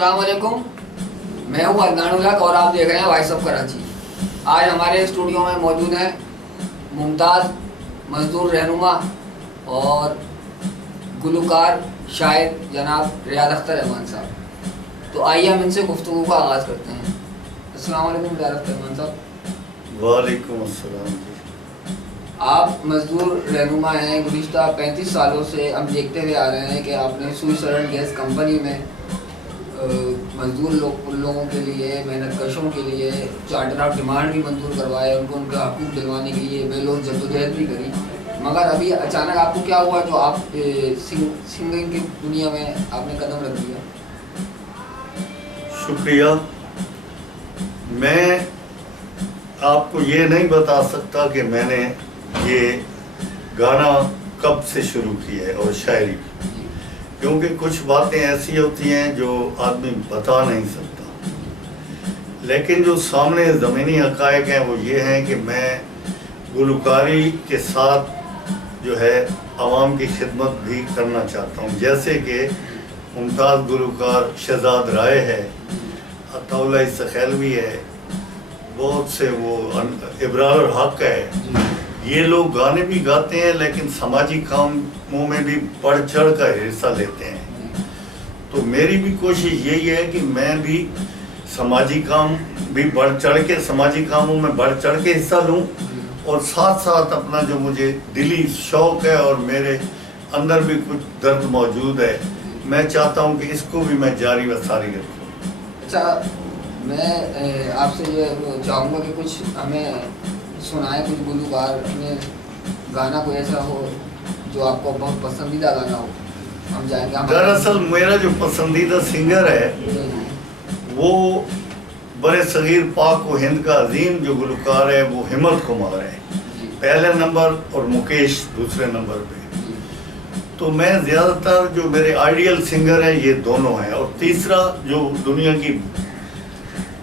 अस्सलाम वालेकुम, मैं हूँ अदनान उल हक और आप देख रहे हैं वॉइस ऑफ कराची। आज हमारे स्टूडियो में मौजूद हैं मुमताज़ मजदूर रहनुमा और गुलकार शायर जनाब रियाद अख्तर रहमान साहब। तो आइए हम इनसे गुफ्तगू का आगाज़ करते हैं। अस्सलाम वालेकुम रियाद अख्तर रहमान साहब। वालेकुम अस्सलाम। आप मजदूर रहनुमा हैं। गुज़िश्ता 35 सालों से हम देखते हुए आ रहे हैं कि आपने स्विट्ज़रलैंड गैस कंपनी में मजदूर लोगों के लिए, मेहनत कशों के लिए चार्टर ऑफ डिमांड भी मंजूर करवाए, उनको उनका हकूक़ दिलवाने के लिए बेलोज जद्दोजहद भी करी। मगर अभी अचानक आपको क्या हुआ जो आप सिंगिंग की दुनिया में आपने कदम रख दिया? शुक्रिया। मैं आपको ये नहीं बता सकता कि मैंने ये गाना कब से शुरू की है और शायरी, क्योंकि कुछ बातें ऐसी होती हैं जो आदमी बता नहीं सकता। लेकिन जो सामने ज़मीनी हक़ाइक़ हैं वो ये हैं कि मैं गुलकारी के साथ जो है आवाम की खिदमत भी करना चाहता हूँ। जैसे कि मुमताज़ गुलकार शहजाद राय है, अताउल्लाह सखैलवी है, बहुत से वो इब्रार हक है, ये लोग गाने भी गाते हैं लेकिन समाजी कामों में भी बढ़ चढ़ कर हिस्सा लेते हैं। तो मेरी भी कोशिश यही है कि मैं भी समाजी काम भी बढ़ चढ़ के समाजी कामों में बढ़ चढ़ के हिस्सा लूं और साथ साथ अपना जो मुझे दिली शौक़ है और मेरे अंदर भी कुछ दर्द मौजूद है, मैं चाहता हूं कि इसको भी मैं जारी व सारी रखूं। अच्छा, मैं आपसे ये चाहूँगा कि कुछ हमें सुनाए, कुछ गुलकार में गाना कोई ऐसा हो जो आपको बहुत पसंदीदा गाना हो, हम जाएंगे। दरअसल मेरा जो पसंदीदा सिंगर है वो बड़े सगीर पाक व हिंद का अजीम जो गुलकार है वो हिम्मत कुमार है पहले नंबर और मुकेश दूसरे नंबर पे। तो मैं ज़्यादातर जो मेरे आइडियल सिंगर हैं ये दोनों हैं, और तीसरा जो दुनिया की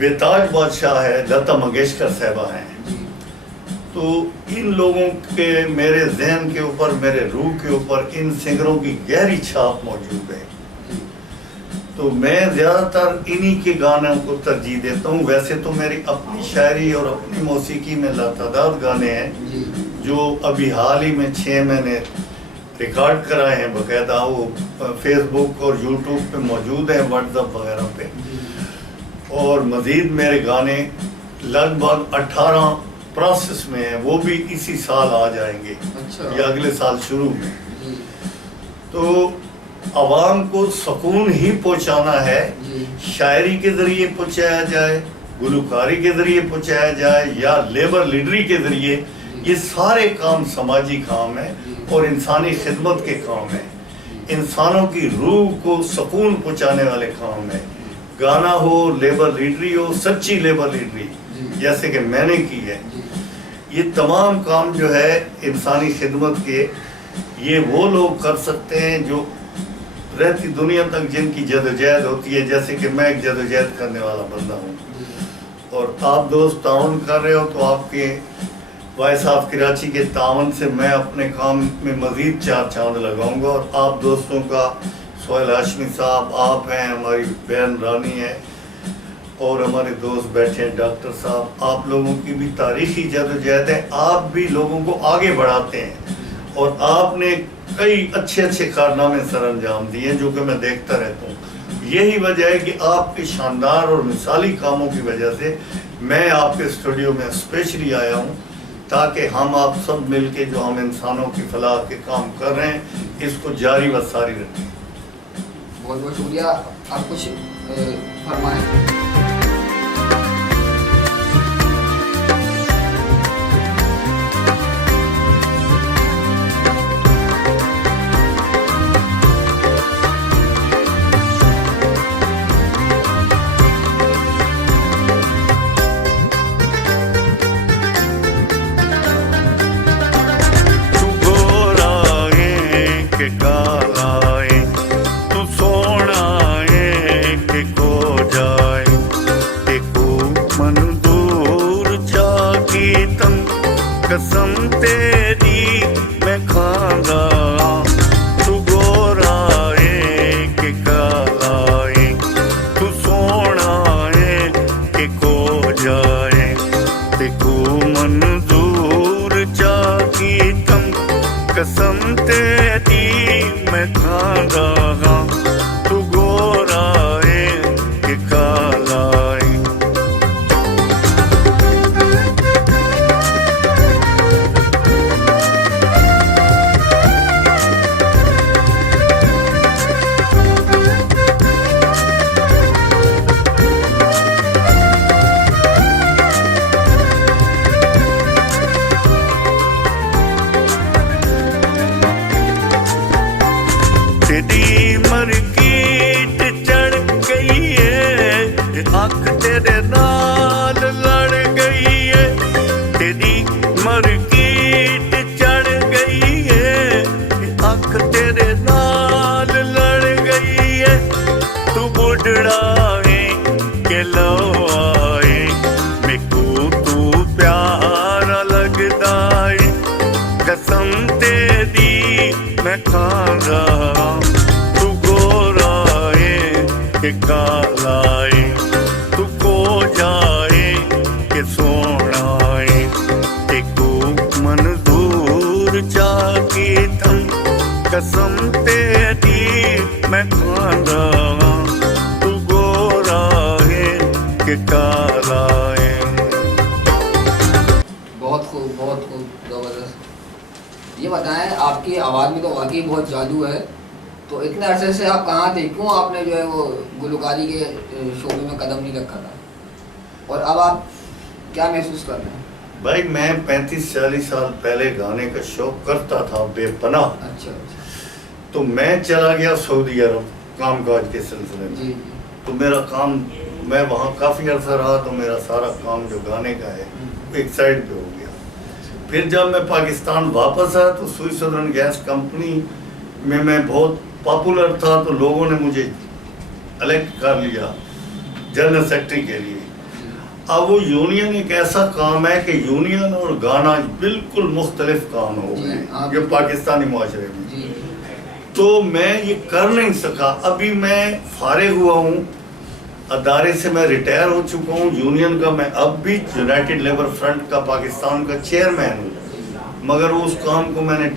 बेताज बादशाह है लता मंगेशकर साहबा हैं। तो इन लोगों के मेरे जहन के ऊपर, मेरे रूह के ऊपर इन सिंगरों की गहरी छाप मौजूद है। तो मैं ज़्यादातर इन्हीं के गानों को तरजीह देता हूँ। वैसे तो मेरी अपनी शायरी और अपनी मौसीकी में लातादाद गाने हैं जो अभी हाल ही में 6 मैंने रिकॉर्ड कराए हैं, बाकायदा वो फेसबुक और यूट्यूब पे मौजूद हैं, व्हाट्सएप वगैरह पे। और मज़ीद मेरे गाने लगभग 18 प्रोसेस में है, वो भी इसी साल आ जाएंगे। अच्छा। या अगले साल शुरू में। तो आवाम को सुकून ही पहुंचाना है, शायरी के ज़रिए पहुंचाया जाए, गुलकारी के ज़रिए पहुंचाया जाए या लेबर लीडरी के ज़रिए, ये सारे काम समाजी काम है और इंसानी खिदमत के काम है, इंसानों की रूह को सुकून पहुंचाने वाले काम है। गाना हो, लेबर लीडरी हो, सच्ची लेबर लीडरी जैसे कि मैंने की है, ये तमाम काम जो है इंसानी खिदमत के, ये वो लोग कर सकते हैं जो रहती दुनिया तक जिनकी जदोजहद होती है, जैसे कि मैं एक जदोजहद करने वाला बंदा हूँ। और आप दोस्त ताउन कर रहे हो तो आपके वॉइस ऑफ कराची के ताउन से मैं अपने काम में मज़ीद 4 चांद लगाऊंगा। और आप दोस्तों का, सोहेल हाशमी साहब, आप हैं, हमारी बहन रानी है और हमारे दोस्त बैठे हैं डॉक्टर साहब, आप लोगों की भी तारीखी जदोजहद है। आप भी लोगों को आगे बढ़ाते हैं और आपने कई अच्छे अच्छे कारनामे सर अंजाम दिए जो कि मैं देखता रहता हूँ। यही वजह है कि आपके शानदार और मिसाली कामों की वजह से मैं आपके स्टूडियो में स्पेशली आया हूँ, ताकि हम आप सब मिल के जो हम इंसानों की फलाह के काम कर रहे हैं इसको जारी व सारी रखें। बहुत बहुत शुक्रिया। आप कुछ फरमाएं। कसम तेरी मैं खांगा, तू गोरा है कि काला है, तू तेको मंजूर चाकी तम कसम तेरी मैं खा रहा तू गोरा है कि काला है तेरी मरकीट चढ़ गई है आँख तेरे नाल लड़ गई है तेरी मरकीट चढ़ गई है आँख तेरे नाल लड़ गई है तू बुढ़ड़ा है के लवा है मेको तू प्यारा लगदा है कसम तेरी मैं खा रहा तू गोरा है कि काला है तू को जाए कि सोना है तेको मंजूर चाकी तम कसम तेरी मैं खा रहा तू गोरा है कि काला है। बहुत खूब, बहुत खूब, ज़बरदस्त। ये बताएं, आपकी आवाज़ में तो वाकई बहुत जादू है, तो इतने अरसे से आप कहाँ थे? क्यों आपने जो है वो गुलकारी के शोबे में कदम नहीं रखा था? और अब आप क्या महसूस कर रहे हैं? भाई मैं 35-40 साल पहले गाने का शौक करता था बेपनाह। अच्छा अच्छा। तो मैं चला गया सऊदी अरब कामकाज के सिलसिले में। जी जी। तो मेरा काम, मैं वहाँ काफ़ी अर्सा रहा, तो मेरा सारा काम जो गाने का है एक साइड पे हो गया। फिर जब मैं पाकिस्तान वापस आया तो सुई सदर्न गैस कंपनी में मैं बहुत पॉपुलर था, तो लोगों ने मुझे इलेक्ट कर लिया जनरल सेक्रेटरी के लिए। अब वो यूनियन एक ऐसा काम है कि यूनियन और गाना बिल्कुल मुख्तलिफ काम हो गए ये पाकिस्तानी मुआशरे में। जी। तो मैं ये कर नहीं सका। अभी मैं फारिग हुआ हूँ अदारे से, मैं रिटायर हो चुका हूँ यूनियन का। मैं अब भी यूनाइटेड लेबर फ्रंट का पाकिस्तान का चेयरमैन हूँ, मगर उस काम को मैंने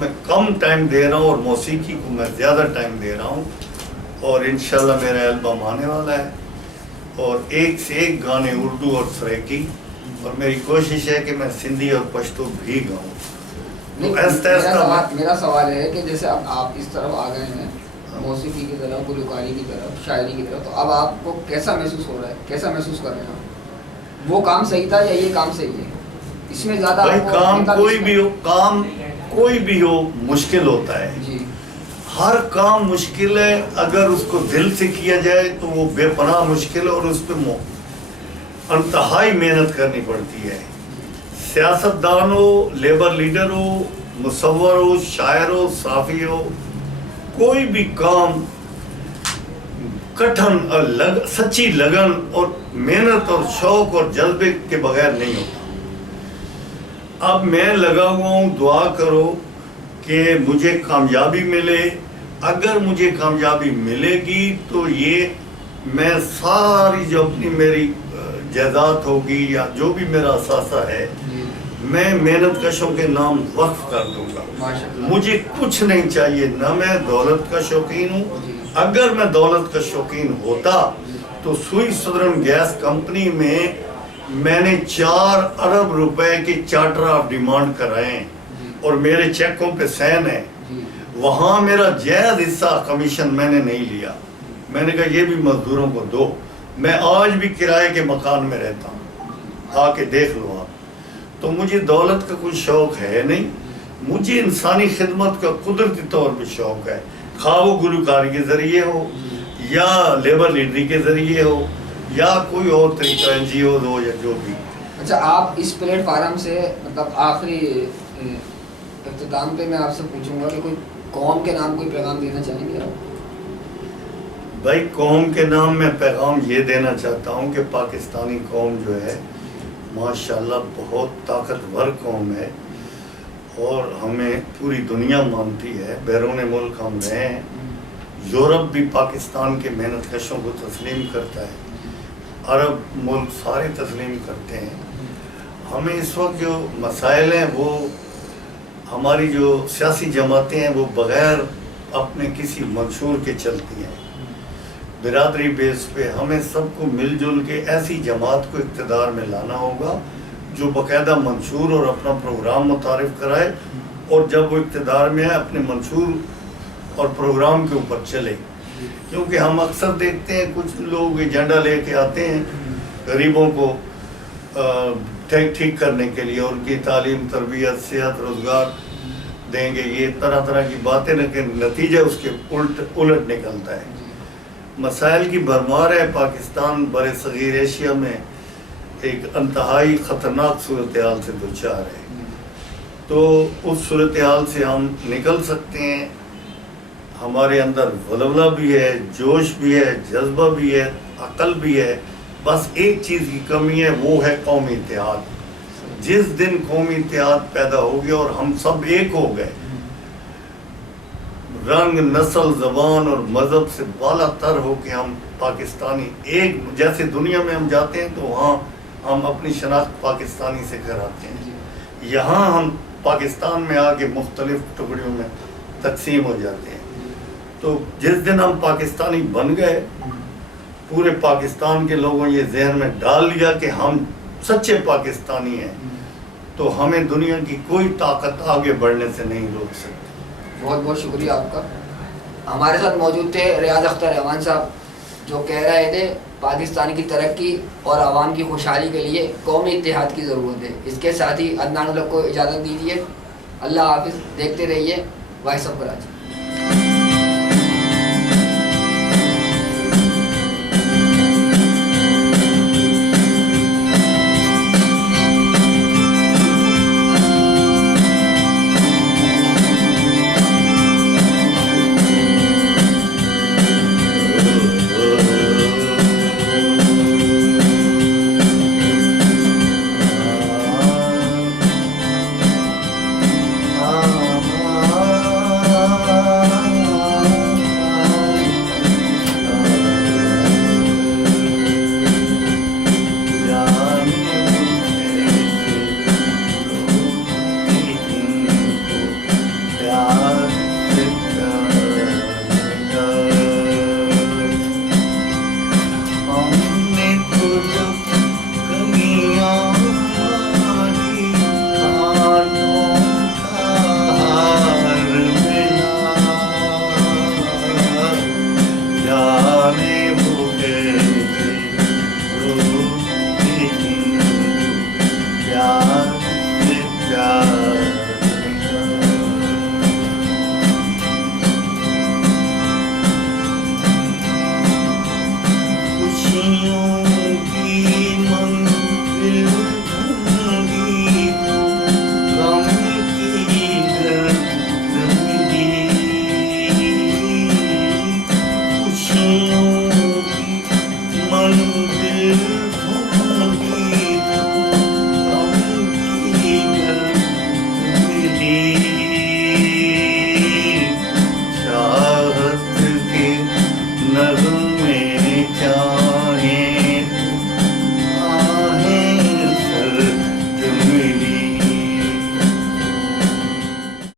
मैं कम टाइम दे रहा हूँ और मौसीकी को मैं ज़्यादा टाइम दे रहा हूँ। और इंशाल्लाह मेरा एल्बम आने वाला है और एक से एक गाने उर्दू और सराइकी, और मेरी कोशिश है कि मैं सिंधी और पश्तो भी गाऊँ। तो मेरा सवाल है कि जैसे अब आप इस तरफ आ गए हैं, मौसीकी की तरफ, गुलकारी की तरफ, शायरी की तरफ, तो अब आपको कैसा महसूस हो रहा है? कैसा महसूस कर रहे हैं आप? वो काम सही था या ये काम सही है? इसमें ज़्यादा काम कोई भी हो मुश्किल होता है जी। हर काम मुश्किल है, अगर उसको दिल से किया जाए तो वो बेपनाह मुश्किल है और उस पर इंतहाई मेहनत करनी पड़ती है। सियासतदान हो, लेबर लीडर हो, मुसव्वर हो, शायर हो, साफ़ी हो, कोई भी काम कठिन और सच्ची लगन और मेहनत और शौक और जज्बे के बगैर नहीं होता। अब मैं लगा हुआ हूँ, दुआ करो कि मुझे कामयाबी मिले। अगर मुझे कामयाबी मिलेगी तो ये मैं सारी जो अपनी मेरी जायदाद होगी या जो भी मेरा असासा है, मैं मेहनत कशों के नाम वक्फ कर दूंगा। मुझे कुछ नहीं चाहिए, ना मैं दौलत का शौकीन हूँ। अगर मैं दौलत का शौकीन होता तो सुई सदर्न गैस कंपनी में मैंने 4 अरब रुपए के चार्टर ऑफ डिमांड कराए और मेरे चेकों पे साइन है। वहाँ मेरा जायज हिस्सा कमीशन मैंने नहीं लिया। मैंने कहा ये भी मजदूरों को दो। मैं आज भी किराए के मकान में रहता हूँ, आके देख लो आप। तो मुझे दौलत का कोई शौक है नहीं, मुझे इंसानी खिदमत का कुदरती तौर पर शौक है, खा वो गुलकारी के ज़रिए हो या लेबर लीडरी के ज़रिए हो या कोई और तरीका NGO हो या जो भी। अच्छा, आप इस प्लेटफार्म से मतलब आखिरी इख्तिताम पे मैं आपसे पूछूंगा कि कोई कौम के नाम कोई पैगाम देना चाहेंगे आप? भाई कौम के नाम में पैगाम ये देना चाहता हूँ कि पाकिस्तानी कौम जो है माशाल्लाह बहुत ताकतवर कौम है और हमें पूरी दुनिया मानती है। बैरून मुल्क हम रहे हैं, यूरोप भी पाकिस्तान के मेहनत कशों को तस्लीम करता है। अरब मुल्क सारे तस्लीम करते हैं। हमें इस वक्त जो मसाइल हैं वो हमारी जो सियासी जमातें हैं वो बग़ैर अपने किसी मंशूर के चलती हैं। बिरादरी बेस पे हमें सबको मिलजुल के ऐसी जमात को इक़्तिदार में लाना होगा जो बाकायदा मंशूर और अपना प्रोग्राम मुतारिफ कराए, और जब वो इक़्तिदार में आए अपने मंशूर और प्रोग्राम के ऊपर चले। क्योंकि हम अक्सर देखते हैं कुछ लोग एजेंडा लेके आते हैं गरीबों को ठीक करने के लिए, उनकी तालीम, तरबियत, सेहत, रोज़गार देंगे, ये तरह तरह की बातें, लेकिन नतीजा उसके उलट निकलता है। मसाइल की भरमार है। पाकिस्तान बड़े सगीर एशिया में एक इंतहाई ख़तरनाक सूरत हाल से दो चार है। तो उस सूरत हाल से हम निकल सकते हैं। हमारे अंदर वलवला भी है, जोश भी है, जज्बा भी है, अकल भी है। बस एक चीज़ की कमी है, वो है कौमी इत्तेहाद। जिस दिन कौमी इत्तेहाद पैदा हो गया और हम सब एक हो गए, रंग, नस्ल, ज़बान और मज़हब से बाला तर हो के हम पाकिस्तानी एक, जैसे दुनिया में हम जाते हैं तो वहाँ हम अपनी शनाख्त पाकिस्तानी से कराते हैं। यहाँ हम पाकिस्तान में आके मुख्तलिफ टुकड़ियों में तकसीम हो जाते हैं। तो जिस दिन हम पाकिस्तानी बन गए, पूरे पाकिस्तान के लोगों ये जहन में डाल लिया कि हम सच्चे पाकिस्तानी हैं, तो हमें दुनिया की कोई ताकत आगे बढ़ने से नहीं रोक सकती। बहुत बहुत शुक्रिया आपका। हमारे साथ मौजूद थे रियाज अख्तर रहमान साहब, जो कह रहे थे पाकिस्तान की तरक्की और आवाम की खुशहाली के लिए कौमी इत्तेहाद की ज़रूरत है। इसके साथ ही अदनान उल हक को इजाज़त दीजिए। अल्लाह हाफिज़। देखते रहिए वॉइस ऑफ कराची।